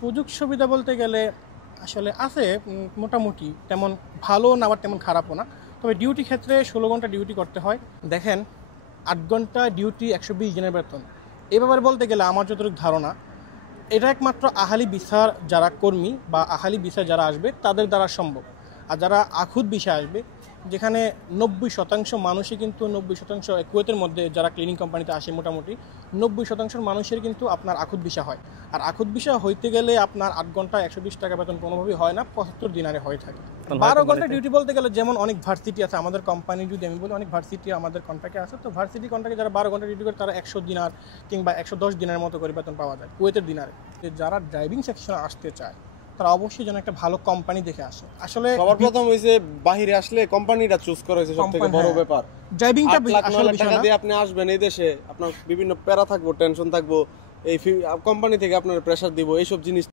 সুযোগ সুবিধা বলতে গেলে আসলে আছে মোটামুটি তেমন ভালো না আবার তেমন খারাপও না। তবে ডিউটি ক্ষেত্রে 16 ঘন্টা ডিউটি করতে হয়। দেখেন 8 ঘন্টা ডিউটি 120 দিনের বেতন। এ ব্যাপারে বলতে গেলে আমার যতটুকু ধারণা এটা একমাত্র আহালি ভিসার যারা কর্মী বা আহালি ভিসা যারা আসবে তাদের দ্বারা সম্ভব। আর যারা আখুত ভিসা আসবে যেখানে 90% মানুষই কিন্তু 90% কুয়েতের মধ্যে যারা ক্লিনিং কোম্পানিতে আসে মোটামুটি 90% মানুষের কিন্তু আপনার আখুত ভিসা হয়। আর আখুত ভিসা হইতে গেলে আপনার 8 ঘন্টা 120 টাকা বেতন কোনোভাবেই হয় না, 75 দিনারে হয়ে থাকে। 12 ঘন্টা ডিউটি বলতে গেলে যেমন অনেক ভার্সিটি আছে আমাদের কোম্পানি, যদি আমি বলি অনেক ভার্সিটি আমাদের কন্ট্রাক্টে আছে, তো ভার্সিটি কন্ট্রাক্টে যারা 12 ঘন্টা ডিউটি করে তারা 100 দিনার কিংবা 110 দিনের মতো করে বেতন পাওয়া যায় কুয়েতের দিনারে। যারা ড্রাইভিং সেকশনে আসতে চায় তারা অবশ্যই যেন একটা ভালো কোম্পানি দেখে আসে। আসলে সবার প্রথম হইছে বাহিরে আসলে কোম্পানিটা চুজ করা হয়েছে সবথেকে বড় ব্যাপার। ড্রাইভিংটা 8 লাখ 9 আসলে লাখ টাকা দিয়ে আপনি আসবেন এই দেশে, আপনার বিভিন্ন প্যারা থাকবো, টেনশন থাকবো, এই কোম্পানি থেকে আপনার প্রেসার দিব, এইসব জিনিস